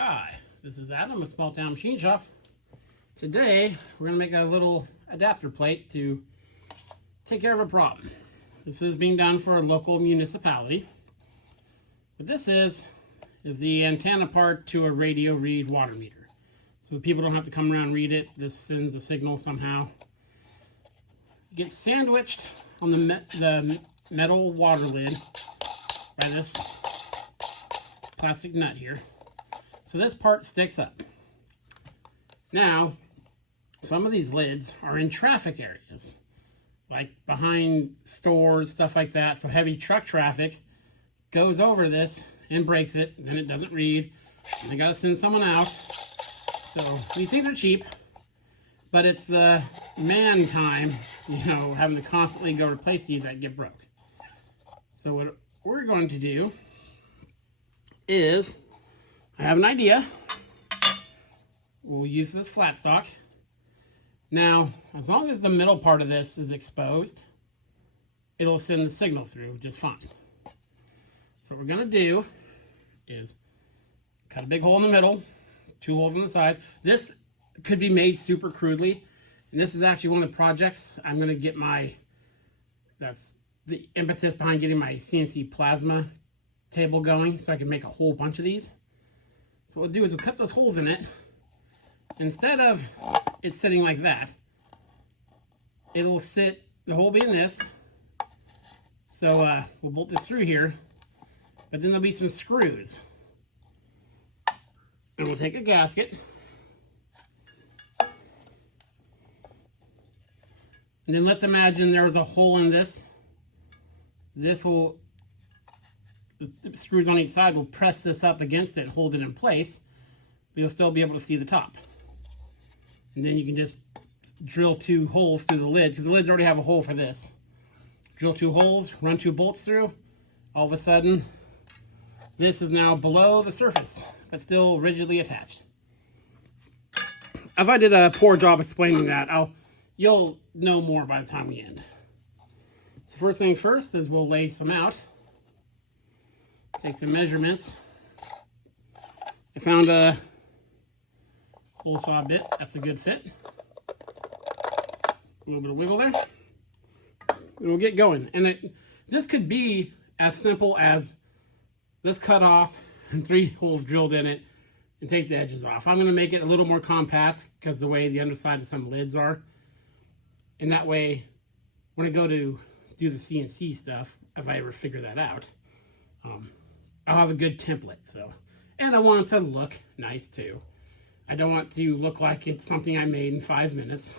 Hi, this is Adam with Small Town Machine Shop. Today, we're going to make a little adapter plate to take care of a problem. This is being done for a local municipality. What this is the antenna part to a radio read water meter. So the people don't have to come around and read it. This sends a signal somehow. It gets sandwiched on the metal water lid by this plastic nut here. So this part sticks up. Now, some of these lids are in traffic areas, like behind stores, stuff like that. So heavy truck traffic goes over this and breaks it, and then it doesn't read. And they gotta send someone out. So these things are cheap, but it's the man time, having to constantly go replace these that get broke. So what we're going to do is, I have an idea. We'll use this flat stock. Now, as long as the middle part of this is exposed, it'll send the signal through just fine. So what we're gonna do is cut a big hole in the middle, 2 holes on the side. This could be made super crudely, and this is actually one of the projects I'm gonna get that's the impetus behind getting my CNC plasma table going, so I can make a whole bunch of these. So what we'll do is we'll cut those holes in it. Instead of it sitting like that, it'll sit, the hole being this. So we'll bolt this through here, but then there'll be some screws. And we'll take a gasket. And then let's imagine there was a hole in this. The screws on each side will press this up against it and hold it in place, but you'll still be able to see the top. And then you can just drill 2 holes through the lid, because the lids already have a hole for this. Drill 2 holes, run 2 bolts through. All of a sudden, this is now below the surface, but still rigidly attached. If I did a poor job explaining that, you'll know more by the time we end. So first thing first is we'll lay some out. Take some measurements. I found a hole saw bit. That's a good fit. A little bit of wiggle there. And we'll get going. And this could be as simple as this cut off and 3 holes drilled in it and take the edges off. I'm going to make it a little more compact because the way the underside of some lids are. And that way, when I go to do the CNC stuff, if I ever figure that out, I'll have a good template. And I want it to look nice too. I don't want to look like it's something I made in 5 minutes.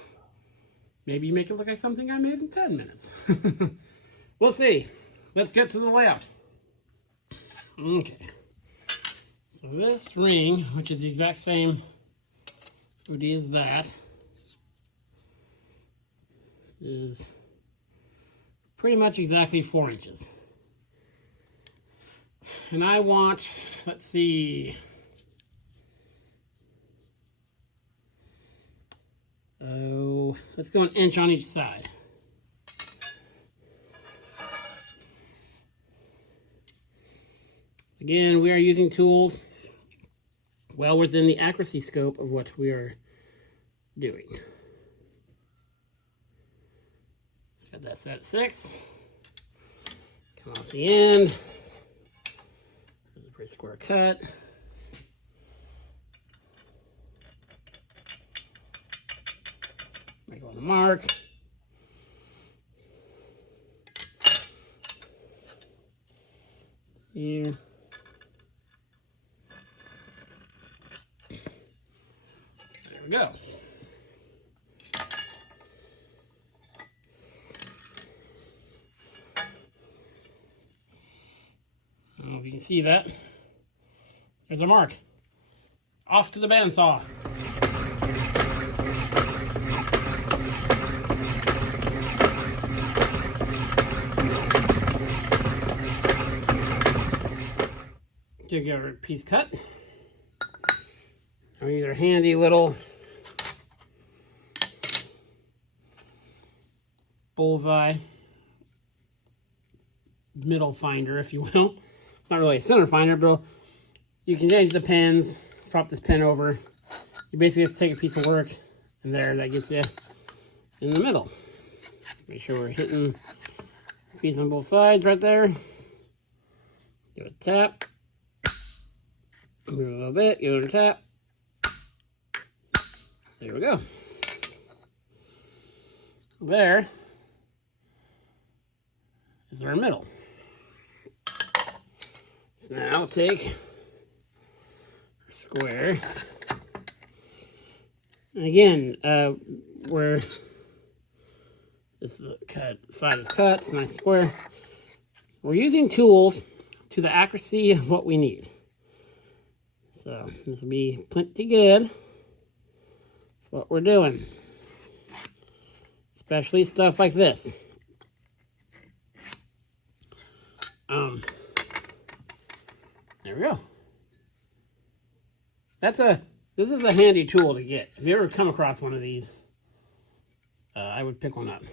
Maybe you make it look like something I made in 10 minutes. We'll see. Let's get to the layout. Okay. So this ring, which is the exact same booty as that, is pretty much exactly 4 inches. And I want, let's see, let's go 1 inch on each side. Again, we are using tools well within the accuracy scope of what we are doing. Let's get that set at 6. Come off the end. Pretty square cut. Make on the mark. Here. There we go. I don't know if you can see that. There's a mark. Off to the bandsaw. Get our piece cut. Now we use our handy little bullseye middle finder, if you will. Not really a center finder, but you can change the pins swap this pin over. You basically just take a piece of work, and there, that gets you in the middle. Make sure we're hitting a piece on both sides right there. Give it a tap. Move a little bit, give it a tap. There we go. There is our middle. So now we'll take our square. And again, where this is side is cut, it's a nice square. We're using tools to the accuracy of what we need. So this will be plenty good for what we're doing. Especially stuff like this. There we go. This is a handy tool to get. If you ever come across one of these, I would pick one up.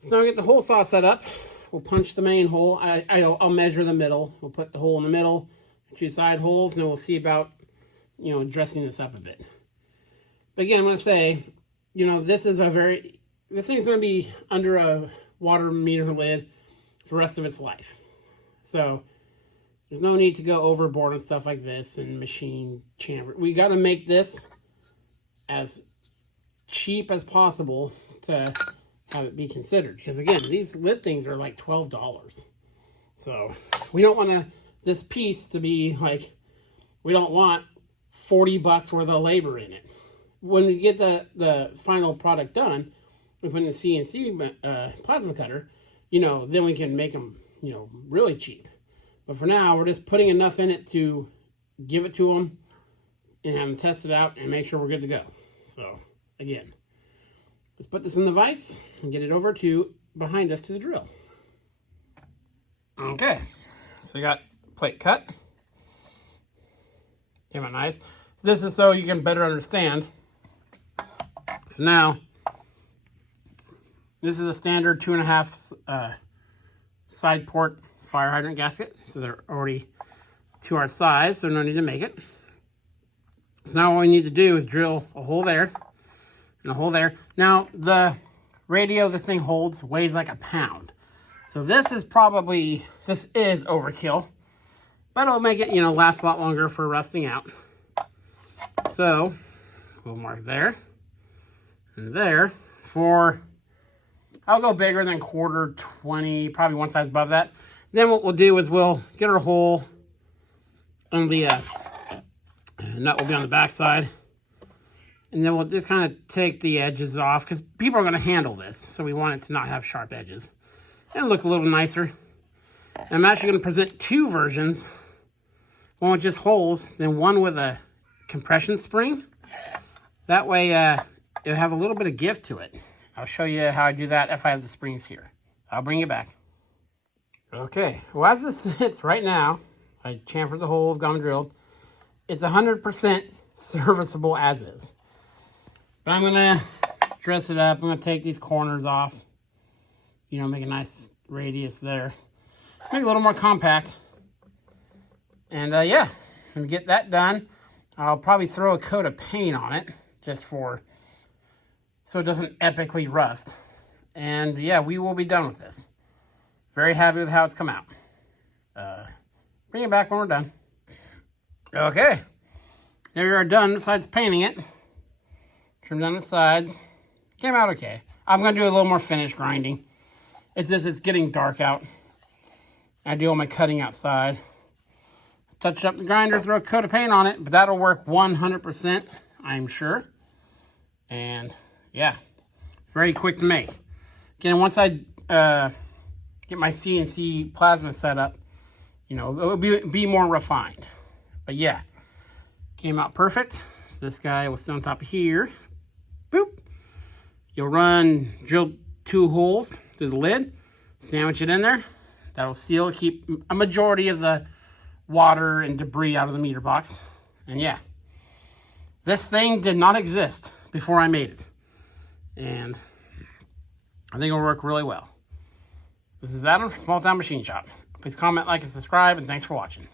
So now we get the hole saw set up. We'll punch the main hole. I'll measure the middle. We'll put the hole in the middle, 2 side holes, and then we'll see about, dressing this up a bit. But again, I'm going to say, this thing's going to be under a water meter lid for the rest of its life. So there's no need to go overboard on stuff like this and machine chamfer. We got to make this as cheap as possible to have it be considered. Because again, these lid things are like $12. So we don't want this piece to be like, we don't want $40 worth of labor in it. When we get the final product done, we put in the CNC plasma cutter, then we can make them, really cheap. But for now, we're just putting enough in it to give it to them and have them test it out and make sure we're good to go. So, again, let's put this in the vise and get it over to behind us to the drill. Okay, so we got plate cut. Came out nice. This is so you can better understand. So now, this is a standard 2.5 side port fire hydrant gasket. So they're already to our size, so no need to make it. So now what we need to do is drill a hole there and a hole there. Now the radio this thing holds weighs like a pound. So this is overkill, but it'll make it, last a lot longer for rusting out. So we'll mark there and there for, I'll go bigger than 1/4, 20, probably one size above that. Then what we'll do is we'll get our hole on the nut will be on the back side. And then we'll just kind of take the edges off because people are going to handle this. So we want it to not have sharp edges and look a little nicer. And I'm actually going to present 2 versions. One with just holes, then one with a compression spring. That way it'll have a little bit of give to it. I'll show you how I do that if I have the springs here. I'll bring you back. Okay, well as this sits right now, I chamfered the holes, got them drilled. It's 100% serviceable as is. But I'm gonna dress it up. I'm gonna take these corners off. Make a nice radius there. Make it a little more compact. And yeah, when we get that done, I'll probably throw a coat of paint on it just so it doesn't epically rust. And yeah, we will be done with this. Very happy with how it's come out. Bring it back when we're done. Okay, there we are done besides painting it. Trim down the sides. Came out okay. I'm gonna do a little more finish grinding. It's getting dark out. I do all my cutting outside. Touch up the grinder, throw a coat of paint on it, but that'll work 100%, I'm sure. And yeah, very quick to make. Again, once I get my CNC plasma set up, it'll be more refined. But yeah, came out perfect. So this guy will sit on top of here. Boop. You'll drill 2 holes through the lid, sandwich it in there. That'll seal, keep a majority of the water and debris out of the meter box. And yeah, this thing did not exist before I made it. And I think it'll work really well. This is Adam from Small Town Machine Shop. Please comment, like, and subscribe, and thanks for watching.